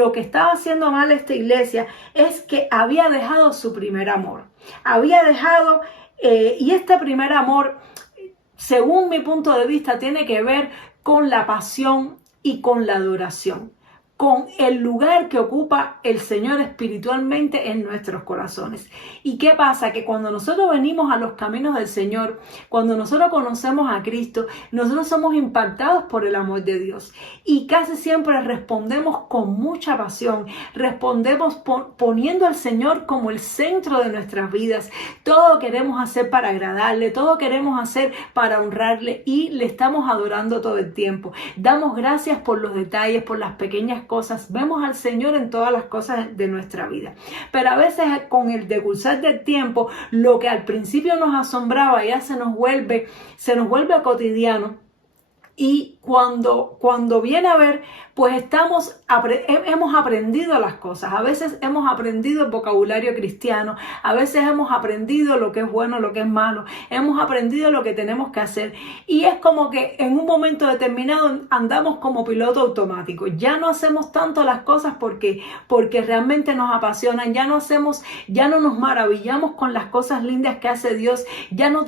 lo que estaba haciendo mal esta iglesia es que había dejado su primer amor. Había dejado, y este primer amor, según mi punto de vista, tiene que ver con la pasión y con la adoración, con el lugar que ocupa el Señor espiritualmente en nuestros corazones. ¿Y qué pasa? Que cuando nosotros venimos a los caminos del Señor, cuando nosotros conocemos a Cristo, nosotros somos impactados por el amor de Dios. Y casi siempre respondemos con mucha pasión, respondemos poniendo al Señor como el centro de nuestras vidas. Todo queremos hacer para agradarle, todo queremos hacer para honrarle y le estamos adorando todo el tiempo. Damos gracias por los detalles, por las pequeñas cosas, vemos al Señor en todas las cosas de nuestra vida. Pero a veces con el decursar del tiempo, lo que al principio nos asombraba ya se nos vuelve cotidiano. Y cuando viene a ver, pues hemos aprendido las cosas. A veces hemos aprendido el vocabulario cristiano. A veces hemos aprendido lo que es bueno, lo que es malo. Hemos aprendido lo que tenemos que hacer. Y es como que en un momento determinado andamos como piloto automático. Ya no hacemos tanto las cosas porque realmente nos apasionan. Ya no nos maravillamos con las cosas lindas que hace Dios. Ya no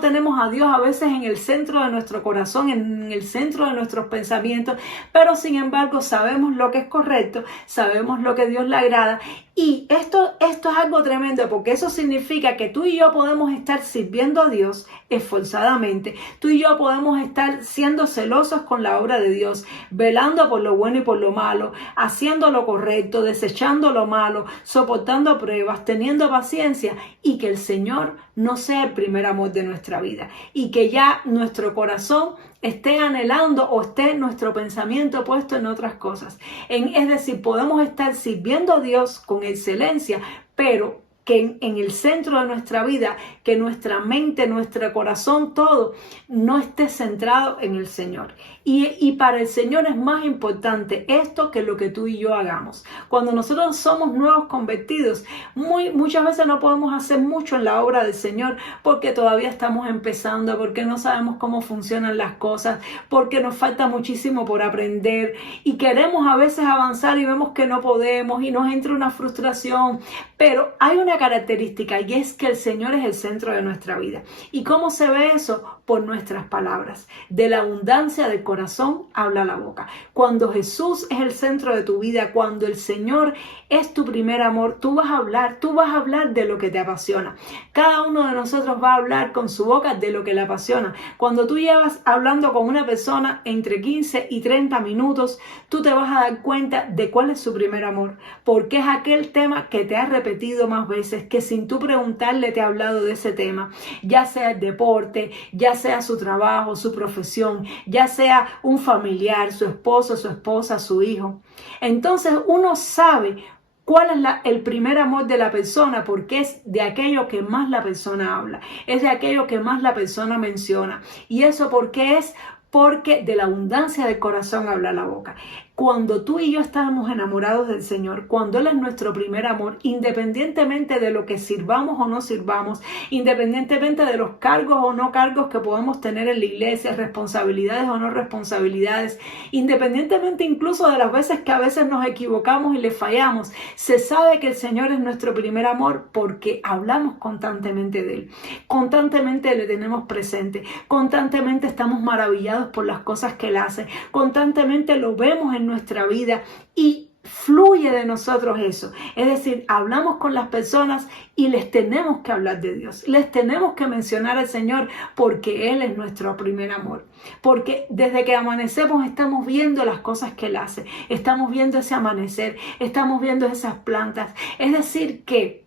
tenemos a Dios a veces en el centro de nuestro corazón, en el centro de nuestros pensamientos, pero sin embargo sabemos lo que es correcto, sabemos lo que a Dios le agrada. Y esto es algo tremendo, porque eso significa que tú y yo podemos estar sirviendo a Dios esforzadamente. Tú y yo podemos estar siendo celosos con la obra de Dios, velando por lo bueno y por lo malo, haciendo lo correcto, desechando lo malo, soportando pruebas, teniendo paciencia, y que el Señor no sea el primer amor de nuestra vida, y que ya nuestro corazón esté anhelando o esté nuestro pensamiento puesto en otras cosas. Es decir, podemos estar sirviendo a Dios con excelencia, pero que en el centro de nuestra vida, que nuestra mente, nuestro corazón, todo no esté centrado en el Señor. Y para el Señor es más importante esto que lo que tú y yo hagamos. Cuando nosotros somos nuevos convertidos, muchas veces no podemos hacer mucho en la obra del Señor porque todavía estamos empezando, porque no sabemos cómo funcionan las cosas, porque nos falta muchísimo por aprender y queremos a veces avanzar y vemos que no podemos y nos entra una frustración. Pero hay una característica, y es que el Señor es el centro de nuestra vida. ¿Y cómo se ve eso? Por nuestras palabras. De la abundancia del corazón habla la boca. Cuando Jesús es el centro de tu vida, cuando el Señor es tu primer amor, tú vas a hablar de lo que te apasiona. Cada uno de nosotros va a hablar con su boca de lo que le apasiona. Cuando tú llevas hablando con una persona entre 15 y 30 minutos, tú te vas a dar cuenta de cuál es su primer amor, porque es aquel tema que te ha repetido más veces, que sin tú preguntarle te ha hablado de ese tema, ya sea el deporte, ya sea su trabajo, su profesión, ya sea un familiar, su esposo, su esposa, su hijo. Entonces uno sabe cuál es el primer amor de la persona, porque es de aquello que más la persona habla, es de aquello que más la persona menciona. ¿Y eso por qué es? Porque de la abundancia del corazón habla la boca. Cuando tú y yo estamos enamorados del Señor, cuando Él es nuestro primer amor, independientemente de lo que sirvamos o no sirvamos, independientemente de los cargos o no cargos que podamos tener en la iglesia, responsabilidades o no responsabilidades, independientemente incluso de las veces que a veces nos equivocamos y le fallamos, se sabe que el Señor es nuestro primer amor porque hablamos constantemente de Él, constantemente le tenemos presente, constantemente estamos maravillados por las cosas que Él hace, constantemente lo vemos en nuestra vida y fluye de nosotros eso. Es decir, hablamos con las personas y les tenemos que hablar de Dios, les tenemos que mencionar al Señor porque Él es nuestro primer amor. Porque desde que amanecemos estamos viendo las cosas que Él hace, estamos viendo ese amanecer, estamos viendo esas plantas. Es decir que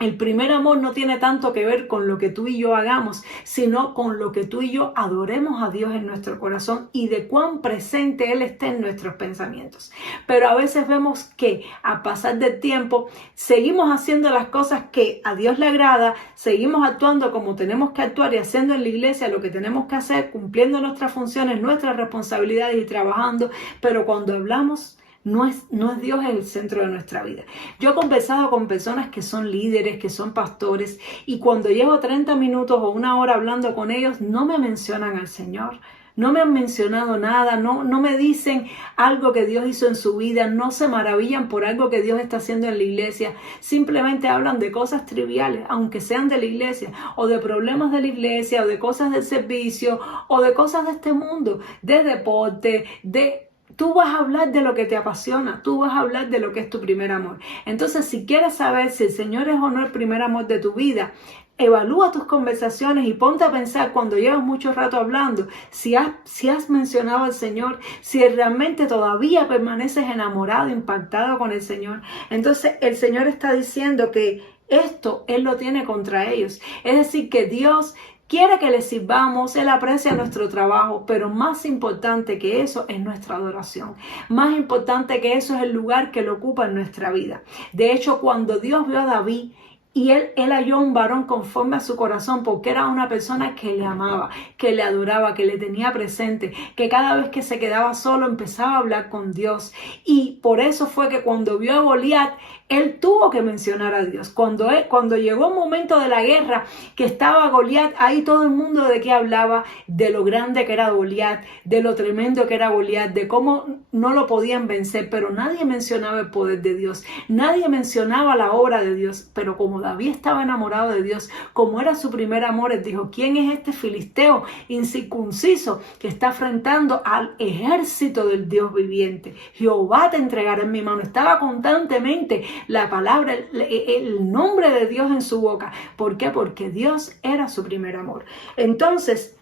el primer amor no tiene tanto que ver con lo que tú y yo hagamos, sino con lo que tú y yo adoremos a Dios en nuestro corazón y de cuán presente Él esté en nuestros pensamientos. Pero a veces vemos que al pasar del tiempo seguimos haciendo las cosas que a Dios le agrada, seguimos actuando como tenemos que actuar y haciendo en la iglesia lo que tenemos que hacer, cumpliendo nuestras funciones, nuestras responsabilidades y trabajando, pero cuando hablamos, no es Dios el centro de nuestra vida. Yo he conversado con personas que son líderes, que son pastores, y cuando llevo 30 minutos o una hora hablando con ellos, no me mencionan al Señor. no me han mencionado nada, no me dicen algo que Dios hizo en su vida, no se maravillan por algo que Dios está haciendo en la iglesia, simplemente hablan de cosas triviales, aunque sean de la iglesia, o de problemas de la iglesia, o de cosas del servicio, o de cosas de este mundo, de deporte, Tú vas a hablar de lo que te apasiona, tú vas a hablar de lo que es tu primer amor. Entonces, si quieres saber si el Señor es o no el primer amor de tu vida, evalúa tus conversaciones y ponte a pensar cuando llevas mucho rato hablando, si has mencionado al Señor, si realmente todavía permaneces enamorado, impactado con el Señor. Entonces, el Señor está diciendo que esto Él lo tiene contra ellos. Es decir, que Dios quiere que le sirvamos, Él aprecia nuestro trabajo, pero más importante que eso es nuestra adoración. Más importante que eso es el lugar que lo ocupa en nuestra vida. De hecho, cuando Dios vio a David, y él halló un varón conforme a su corazón, porque era una persona que le amaba, que le adoraba, que le tenía presente, que cada vez que se quedaba solo empezaba a hablar con Dios. Y por eso fue que cuando vio a Goliat, él tuvo que mencionar a Dios. Cuando llegó un momento de la guerra que estaba Goliat, ahí todo el mundo de qué hablaba, de lo grande que era Goliat, de lo tremendo que era Goliat, de cómo no lo podían vencer, pero nadie mencionaba el poder de Dios, nadie mencionaba la obra de Dios. Pero como David estaba enamorado de Dios, como era su primer amor, él dijo: ¿quién es este filisteo incircunciso que está enfrentando al ejército del Dios viviente? Jehová te entregará en mi mano. Estaba constantemente la palabra, el nombre de Dios en su boca. ¿Por qué? Porque Dios era su primer amor. Entonces,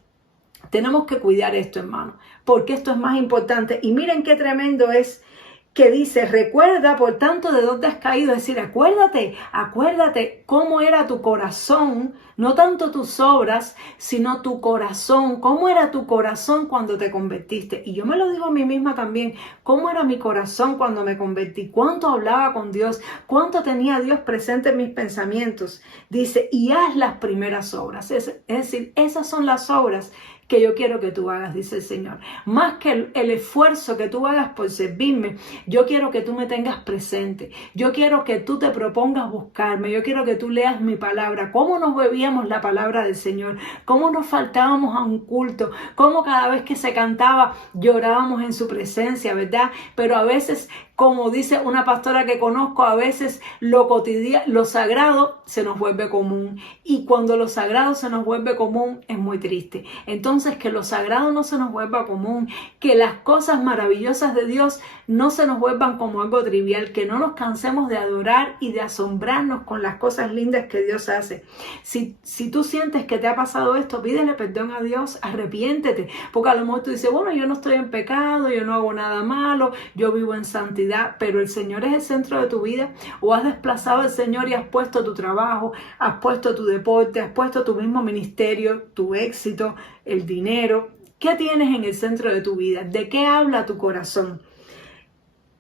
tenemos que cuidar esto, hermano, porque esto es más importante. Y miren qué tremendo es que dice: recuerda por tanto de dónde has caído. Es decir, acuérdate cómo era tu corazón, no tanto tus obras, sino tu corazón. ¿Cómo era tu corazón cuando te convertiste? Y yo me lo digo a mí misma también. ¿Cómo era mi corazón cuando me convertí? ¿Cuánto hablaba con Dios? ¿Cuánto tenía Dios presente en mis pensamientos? Dice: y haz las primeras obras. Es decir, esas son las obras que yo quiero que tú hagas, dice el Señor. Más que el esfuerzo que tú hagas por servirme, yo quiero que tú me tengas presente. Yo quiero que tú te propongas buscarme. Yo quiero que tú leas mi palabra. Cómo nos bebíamos la palabra del Señor. Cómo nos faltábamos a un culto. Cómo cada vez que se cantaba llorábamos en su presencia, ¿verdad? Pero a veces, como dice una pastora que conozco, a veces lo cotidiano, lo sagrado se nos vuelve común. Y cuando lo sagrado se nos vuelve común, es muy triste. Entonces, que lo sagrado no se nos vuelva común, que las cosas maravillosas de Dios no se nos vuelvan como algo trivial, que no nos cansemos de adorar y de asombrarnos con las cosas lindas que Dios hace. Si tú sientes que te ha pasado esto, pídele perdón a Dios, arrepiéntete, porque a lo mejor tú dices: bueno, yo no estoy en pecado, yo no hago nada malo, yo vivo en santidad, pero el Señor es el centro de tu vida. O has desplazado al Señor y has puesto tu trabajo, has puesto tu deporte, has puesto tu mismo ministerio, tu éxito, el dinero. ¿Qué tienes en el centro de tu vida? ¿De qué habla tu corazón?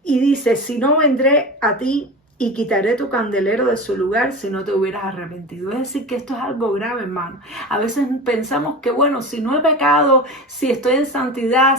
Y dice: si no, vendré a ti y quitaré tu candelero de su lugar si no te hubieras arrepentido. Es decir, que esto es algo grave, hermano. A veces pensamos que, bueno, si no he pecado, si estoy en santidad,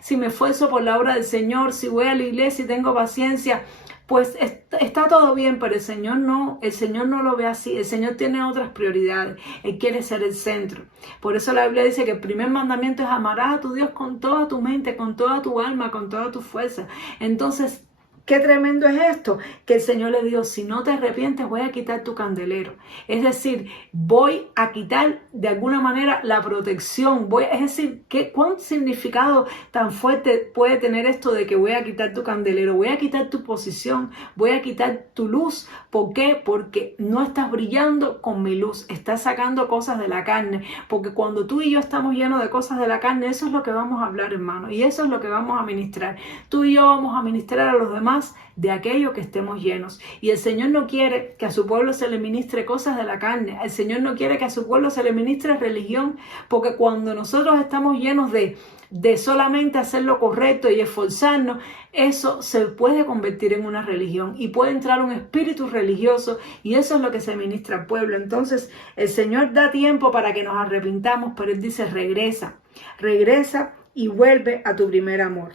si me esfuerzo por la obra del Señor, si voy a la iglesia y tengo paciencia, pues está todo bien, pero el Señor no lo ve así. El Señor tiene otras prioridades. Él quiere ser el centro. Por eso la Biblia dice que el primer mandamiento es: amarás a tu Dios con toda tu mente, con toda tu alma, con toda tu fuerza. Entonces, qué tremendo es esto, que el Señor le dijo: si no te arrepientes, voy a quitar tu candelero. Es decir, voy a quitar de alguna manera la protección. Es decir, ¿cuán significado tan fuerte puede tener esto de que voy a quitar tu candelero? Voy a quitar tu posición, voy a quitar tu luz. ¿Por qué? Porque no estás brillando con mi luz, estás sacando cosas de la carne. Porque cuando tú y yo estamos llenos de cosas de la carne, eso es lo que vamos a hablar, hermano, y eso es lo que vamos a ministrar. Tú y yo vamos a ministrar a los demás de aquello que estemos llenos. Y el Señor no quiere que a su pueblo se le ministre cosas de la carne. El Señor no quiere que a su pueblo se le ministre religión, porque cuando nosotros estamos llenos de solamente hacer lo correcto y esforzarnos, eso se puede convertir en una religión y puede entrar un espíritu religioso, y eso es lo que se ministra al pueblo. Entonces el Señor da tiempo para que nos arrepintamos, pero Él dice: regresa y vuelve a tu primer amor.